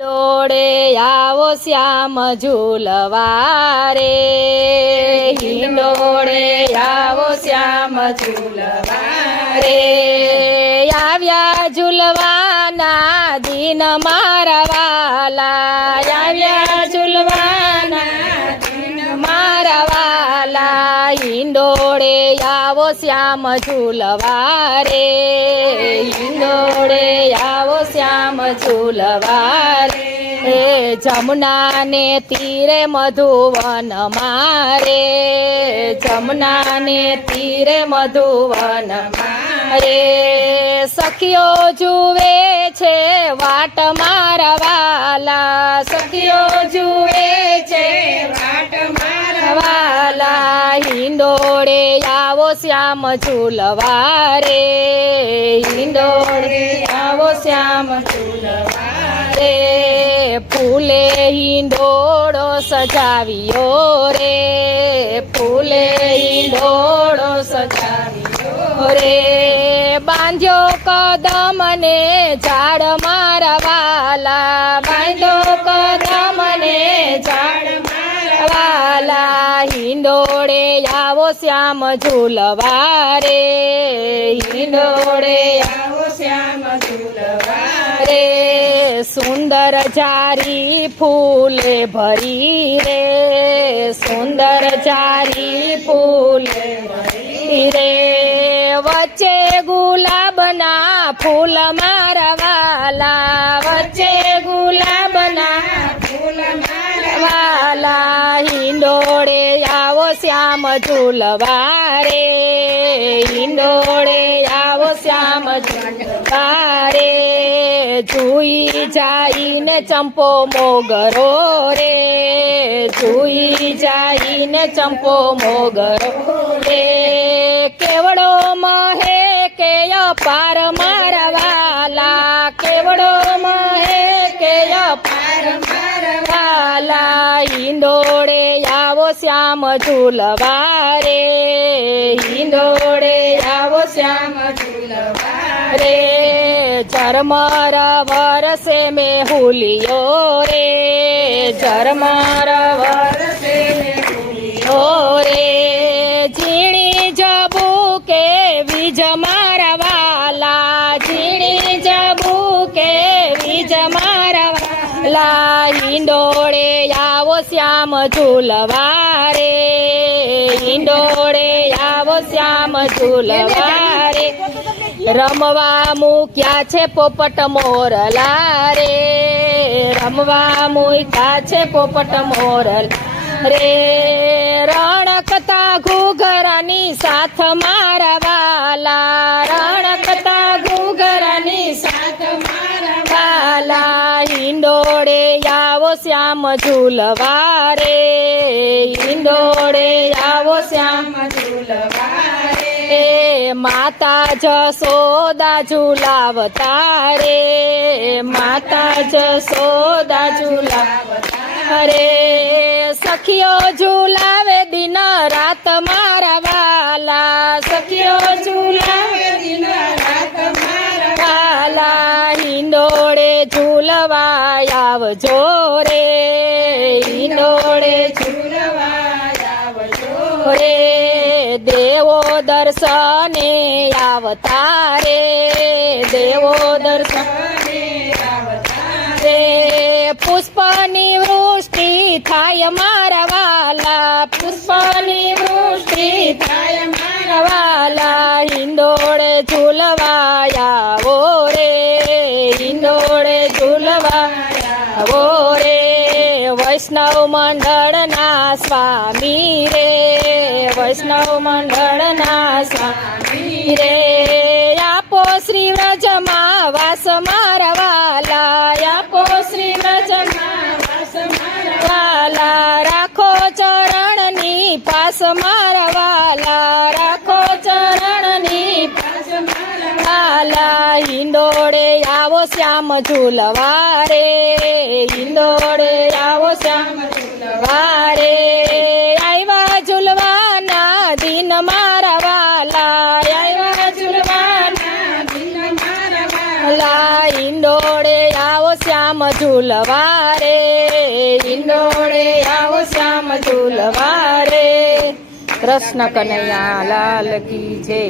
હિંડોળે આવો શ્યામ ઝૂલવા રે, હિંડોળે આવો શ્યામ ઝૂલવા રે, આવ્યા ઝૂલવાના દિન મારા વાલા, આવ્યા ઝૂલવાના દિન મારા વાલા, હિંડોળે આવો શ્યામ ઝૂલવા રે, હિંડોળે આવો શ્યામ ઝૂલવા રે, જમુના ને તીરે મધુવન મારે, જમુના ને તીરે મધુવન મારે, સખીઓ જુએ છે વાટ મારા વાલા, સખીઓ જુએ છે વાટ મારા વાલા, હિંડોળે આવો શ્યામ ઝૂલવા રે, હિંડોળે આવો શ્યામ ઝૂલવા રે, ફૂલે હિંડોળો સજાવ્યો રે, ફૂલે હિંડોળો સજાવ્યો રે, બાંધ્યો કદમ ને ઝાડ મારા વાલા, બાંધ્યો કદમ ને ઝાડ મારા વાલા, હિંડોળે આવો શ્યામ ઝૂલવા રે, હિંડોળે આવો શ્યામ ઝૂલવા રે, સુંદર જારી ફૂલે ભરી રે, સુંદર જારી ફૂલે ભરી રે, વચ્ચે ગુલાબના ફૂલ મારા વાલા, વચ્ચે ગુલાબના ફૂલ મારા વાલા, હિંડોળે આવો શ્યામ ઝૂલવા રે, હિંડોળે આવો શ્યામ ઝૂલવા રે, જુઈ જાઈને ચંપો મોગરો રે, જુઈ જાઈને ચંપો મોગરો રે, કેવડો મહે કે અપાર મારા વાલા, કેવડો મહે કે અપાર મારા વાલા, હિંડોળે આવો શ્યામ ઝૂલવા રે, હિંડોળે આવો શ્યામ ઝૂલવા રે, ઝરમર વરસે મેં હુલિયો રે, ઝરમર વરસે મેં હુલિયો રે, ઝીણી જબુ કે વીજ મારા વાલા, ઝીણી જબુ કે વીજ મારા વાલા, હિંડોળે આવો શ્યામ ઝૂલવા રે, હિંડોળે આવો શ્યામ ઝૂલવા રે, રમવા મૂક્યા છે પોપટ મોરલા રે, રમવા મૂક્યા છે પોપટ મોરલા રે, રણકતા ઘૂઘરાની સાથ મારા વાલા, રણકતા ઘૂઘરાની સાથ મારા વાલા, હિંડોળે આવો શ્યામ ઝૂલવા રે, હિંડોળે આવો શ્યામ ઝૂલવા રે, માતા જસોદા ઝૂલાવતા રે, માતા જસોદા ઝૂલાવતા રે, સખીઓ ઝૂલાવે દિન રાત મારા વાલા, સખીઓ ઝૂલાવે દિન રાત મારા વાલા, હિંડોળે ઝૂલવા આવજો રે, હિંડોળે ઝૂલવા આવજો રે, દેવો દર્શને આવતા રે, દેવો દર્શને આવતા રે, પુષ્પની વૃષ્ટિ થાય મારા વાલા, પુષ્પની વૃષ્ટિ થાય મારા વાલા, હિંડોળે ઝૂલવા આવો રે, હિંડોળે ઝૂલવા આવો રે, વૈષ્ણવ મંડળના સ્વામી રે, વૈષ્ણવ મંડળના સ્વામી રે, આપો શ્રી વ્રજમાં વાસ મારા વાલા, આપો શ્રી વ્રજમાં વાસ મારા વાલા, રાખો ચરણની પાસ મારા વાલા, રાખો ચરણની પાસ મારા વાલા, હિંડોળે આવો શ્યામ ઝૂલવા રે, હિંડોળે આવો શ્યામ ઝૂલવા રે, આવ્યા ઝૂલવાના દિન મારા વાલા, આવ્યા ઝૂલવાના દિન મારા વાલા, હિંડોળે આવો શ્યામ ઝૂલવા ઝૂલવા રે હિંડોળે આવો શ્યામ ઝૂલવા રે કૃષ્ણ કનૈયા લાલ કી જય